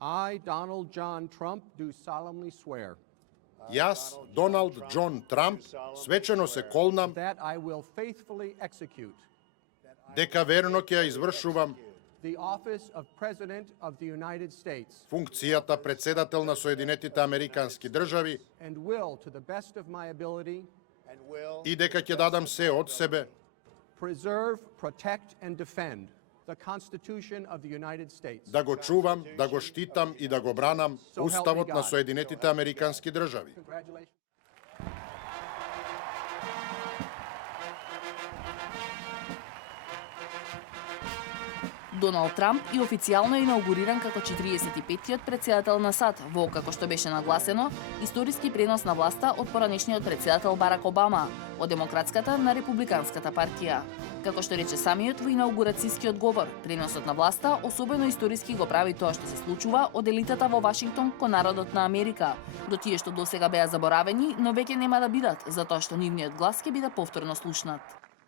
I, Donald John Trump, do solemnly swear Јас, Доналд Џон Трамп, свечено се колнам that I will faithfully execute дека верно ќе ја извршувам the office of President of the United States функцијата председател на Соединетите Американски држави and will, to the best of my ability, и дека ќе дадам се од себе preserve, protect, and defend the Constitution of the United States да го чувам, да го штитам и да го бранам Уставот на Соединетите Американски држави. Congratulations. Доналд Трамп и официјално е инаугуриран како 45-тиот председател на САД, во, како што беше нагласено, историски пренос на власта од поранешниот председател Барак Обама, од Демократската на Републиканската партија. Како што рече самиот во инаугурацијскиот говор, преносот на власта особено историски го прави тоа што се случува од елитата во Вашингтон кон народот на Америка, до тие што досега беа заборавени, но веќе нема да бидат, затоа што нивниот глас ќе биде повторно слушнат.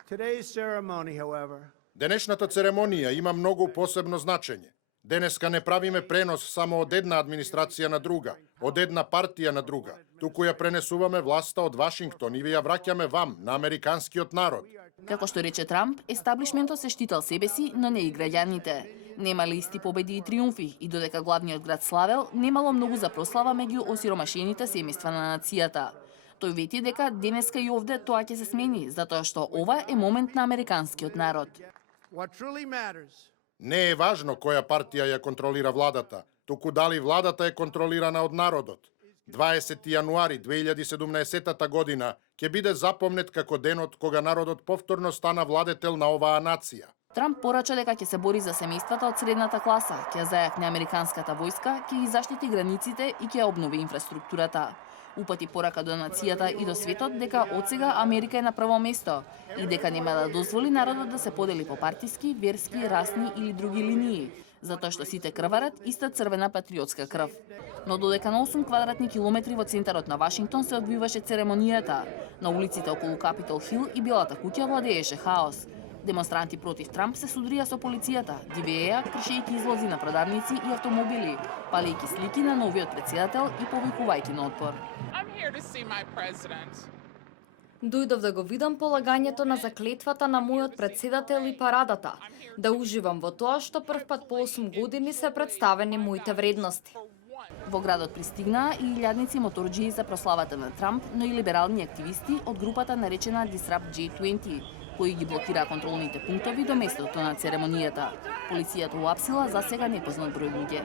Today's ceremony, however, Денешната церемонија има многу посебно значење. Денеска не правиме пренос само од една администрација на друга, од една партија на друга, туку ја пренесуваме власта од Вашингтон и ви ја враќаме вам, на американскиот народ. Како што рече Трамп, естаблишментот се штитал себе си, но не и граѓаните. Немале исти победи и триумфи и додека главниот град славел, немало многу за прослава меѓу осиромашените семејства на нацијата. Тој вети дека денеска и овде тоа ќе се смени, затоа што ова е момент на американскиот народ. what truly matters Не е важно која партија ја контролира владата, туку дали владата е контролирана од народот. 20 јануари 2017 година ќе биде запомнет како денот кога народот повторно стана владетел на оваа нација. Трамп порача дека ќе се бори за семејствата од средната класа, ќе зајакне американската војска, ќе ги заштити границите и ќе обнови инфраструктурата. Упати порака до нацијата и до светот дека одсега Америка е на прво место и дека нема да дозволи народот да се подели по партиски, верски, расни или други линии, затоа што сите крварат иста црвена патриотска крв. Но додека на 8 квадратни километри во центарот на Вашингтон се одвиваше церемонијата, на улиците околу Капитол Хил и Белата куќа владееше хаос. Демонстранти против Трамп се судрија со полицијата, ги вееа кршејќи излози на продавници и автомобили, палејќи слики на новиот председател и повикувајќи на отпор. I'm here to see my president. Дојдов да го видам полагањето на заклетвата на мојот председател и парадата, да уживам во тоа што првпат по 8 години се представени моите вредности. Во градот пристигнаа и илјадници моторџии за прославата на Трамп, но и либерални активисти од групата наречена Disrupt J20, кои ги блокираа контролните пунктови до местото на церемонијата. Полицијата уапсила засега непознат број луѓе.